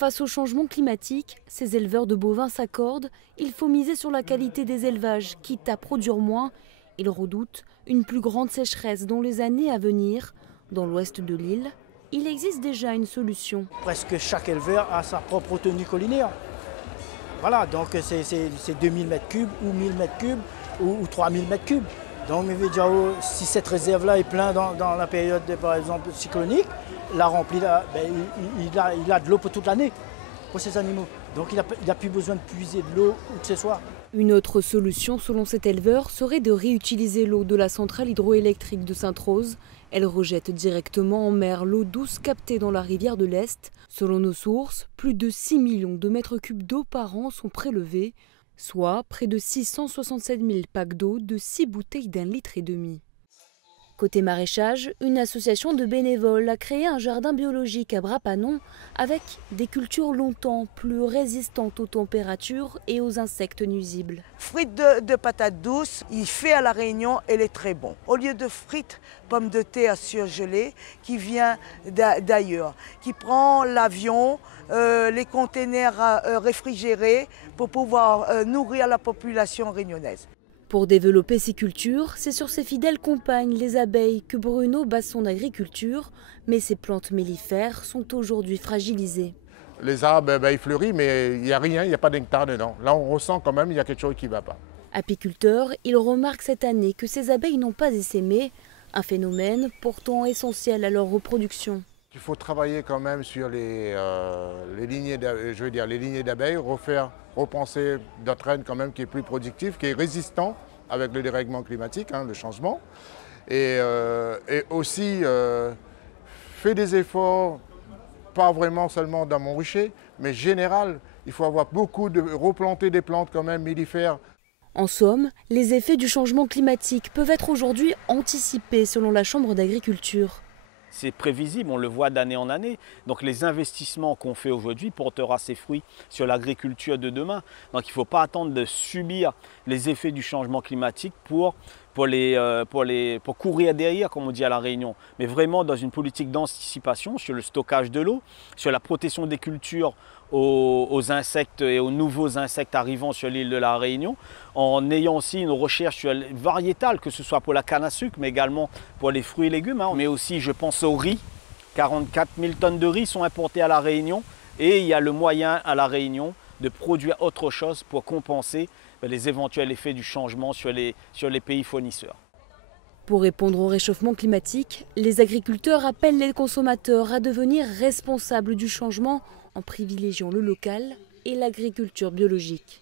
Face au changement climatique, ces éleveurs de bovins s'accordent. Il faut miser sur la qualité des élevages, quitte à produire moins. Ils redoutent une plus grande sécheresse dans les années à venir. Dans l'ouest de l'île, il existe déjà une solution. Presque chaque éleveur a sa propre retenue collinaire. Voilà, donc c'est 2000 m3 ou 1000 m3 ou 3000 m3. Donc si cette réserve-là est pleine dans la période, par exemple, cyclonique, la remplie, il a de l'eau pour toute l'année, pour ces animaux. Donc il n'a plus besoin de puiser de l'eau où que ce soit. Une autre solution, selon cet éleveur, serait de réutiliser l'eau de la centrale hydroélectrique de Sainte-Rose. Elle rejette directement en mer l'eau douce captée dans la rivière de l'Est. Selon nos sources, plus de 6 millions de mètres cubes d'eau par an sont prélevés, soit près de 667 000 packs d'eau de 6 bouteilles d'1,5 litre. Côté maraîchage, une association de bénévoles a créé un jardin biologique à Brapanon avec des cultures longtemps plus résistantes aux températures et aux insectes nuisibles. Frites de patates douces, il fait à La Réunion, elle est très bon. Au lieu de frites, pommes de terre surgelées qui vient d'ailleurs, qui prend l'avion, les containers réfrigérés pour pouvoir nourrir la population réunionnaise. Pour développer ces cultures, c'est sur ses fidèles compagnes, les abeilles, que Bruno base son agriculture. Mais ces plantes mellifères sont aujourd'hui fragilisées. Les arbres, ils fleurissent, mais il n'y a rien, il n'y a pas de nectar dedans. Là, on ressent quand même qu'il y a quelque chose qui ne va pas. Apiculteur, il remarque cette année que ces abeilles n'ont pas essaimé, un phénomène pourtant essentiel à leur reproduction. Il faut travailler quand même sur les lignées d'abeilles, repenser notre reine quand même qui est plus productif, qui est résistant avec le dérèglement climatique, le changement. Et aussi fait des efforts, pas vraiment seulement dans Montruchet, mais général. Il faut avoir replanter des plantes quand même mellifères. En somme, les effets du changement climatique peuvent être aujourd'hui anticipés selon la Chambre d'agriculture. C'est prévisible, on le voit d'année en année. Donc les investissements qu'on fait aujourd'hui portera ses fruits sur l'agriculture de demain. Donc il ne faut pas attendre de subir les effets du changement climatique pour courir derrière, comme on dit à La Réunion. Mais vraiment dans une politique d'anticipation sur le stockage de l'eau, sur la protection des cultures aux insectes et aux nouveaux insectes arrivant sur l'île de La Réunion, en ayant aussi une recherche variétale, que ce soit pour la canne à sucre, mais également pour les fruits et légumes. Mais aussi, je pense au riz. 44 000 tonnes de riz sont importées à La Réunion et il y a le moyen à La Réunion de produire autre chose pour compenser les éventuels effets du changement sur les pays fournisseurs. Pour répondre au réchauffement climatique, les agriculteurs appellent les consommateurs à devenir responsables du changement en privilégiant le local et l'agriculture biologique.